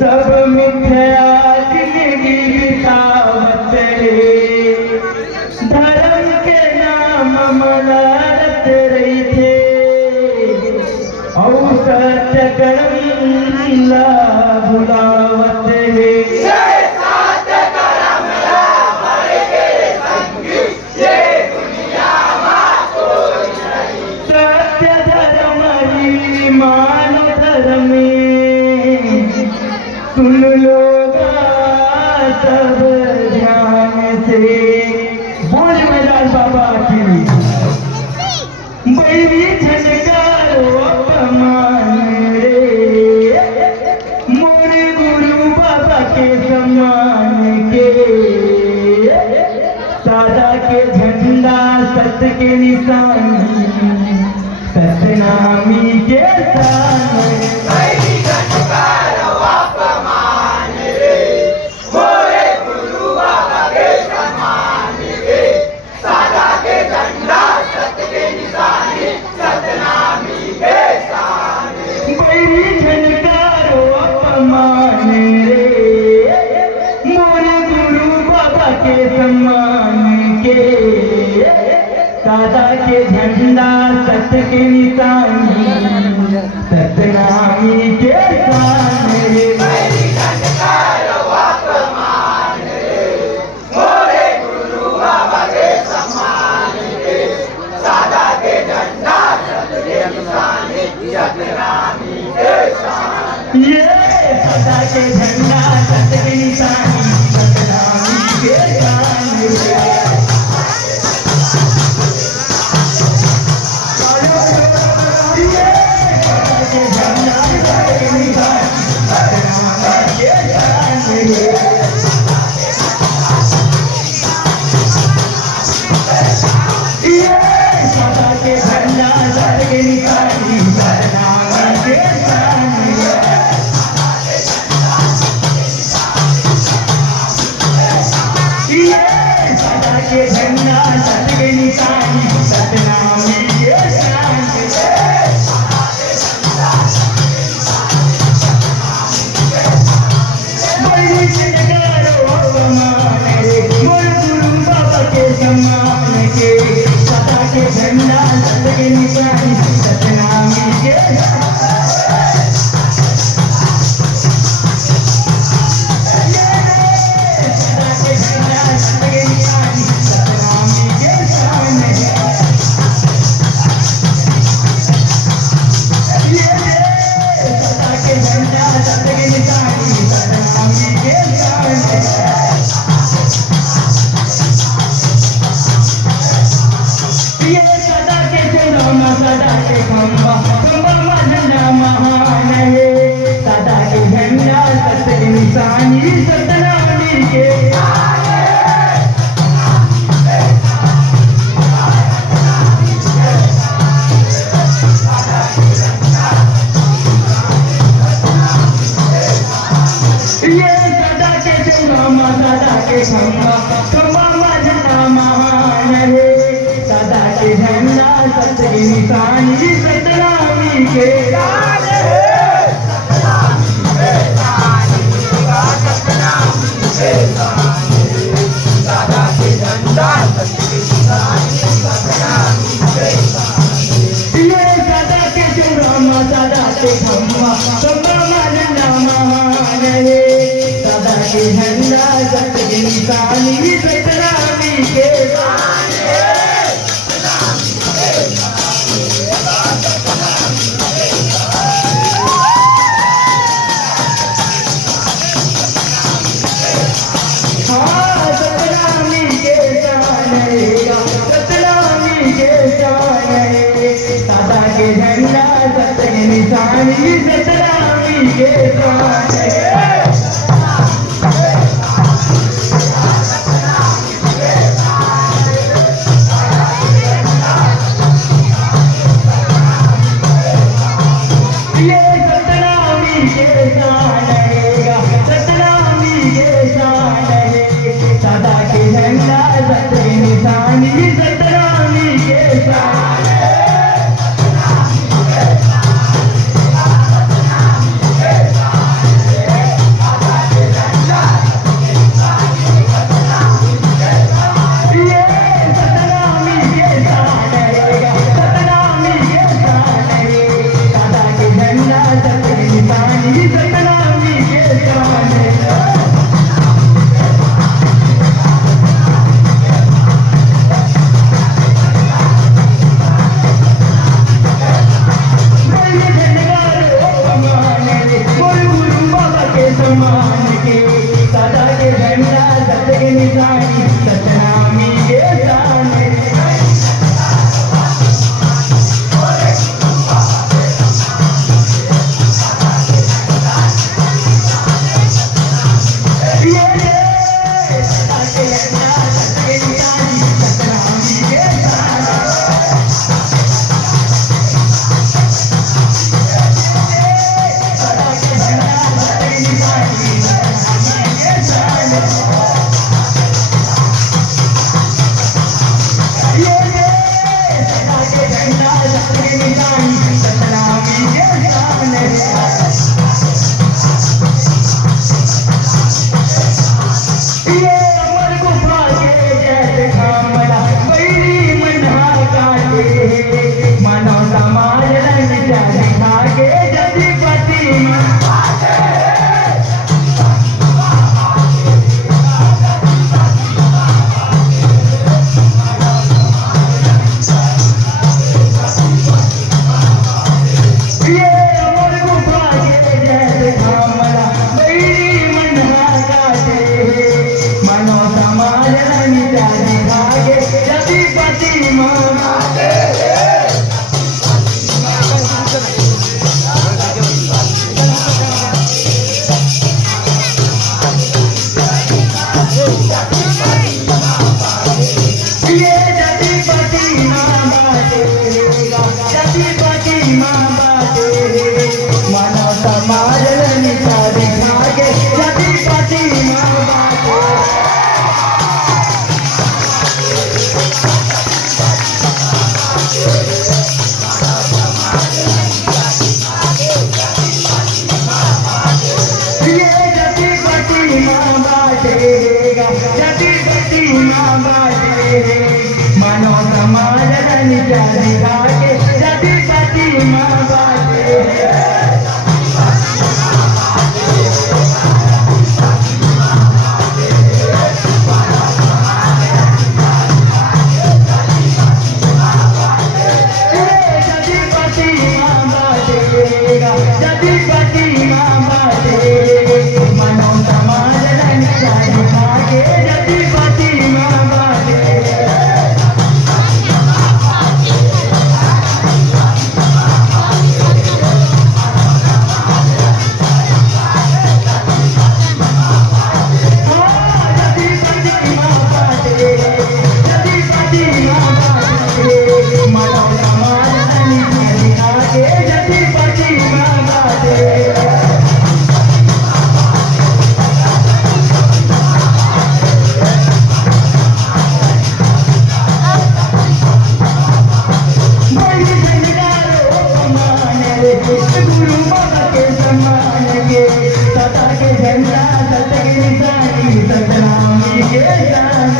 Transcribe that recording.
सब मिथ्या जिंदगी बितावत रे, धर्म के नाम मनारत रही थे, और सत्य कर्म ला भुलावत रे। सत्य धर्म ही मानव धर्म, सुन लोगा सब ध्यान से। बोल मैदान बाबा की बैरी झनकारो अपमान रे, मोर गुरु बाबा के सम्मान के, सादा के झंडा सत्य के निशानी, सतनामी के सामने। दादा के झंडा सत्य के निशानी, सतनामी के सामने। ये दादा के झंडा सत्य के निशानी, सतनामी के सामने। झंडा सत्य निशानी सतनामी के शान ये अमर गुफा के जैसे खामला बैरी मन्हा काटे मानव समाज रंग जाने खाके जतिपति मानो समाज जाने खाके जतिपति माँ बाटे गुरु बाबा के सम्मान के सदा के झंडा सत्य के निशानी सतनामी के शान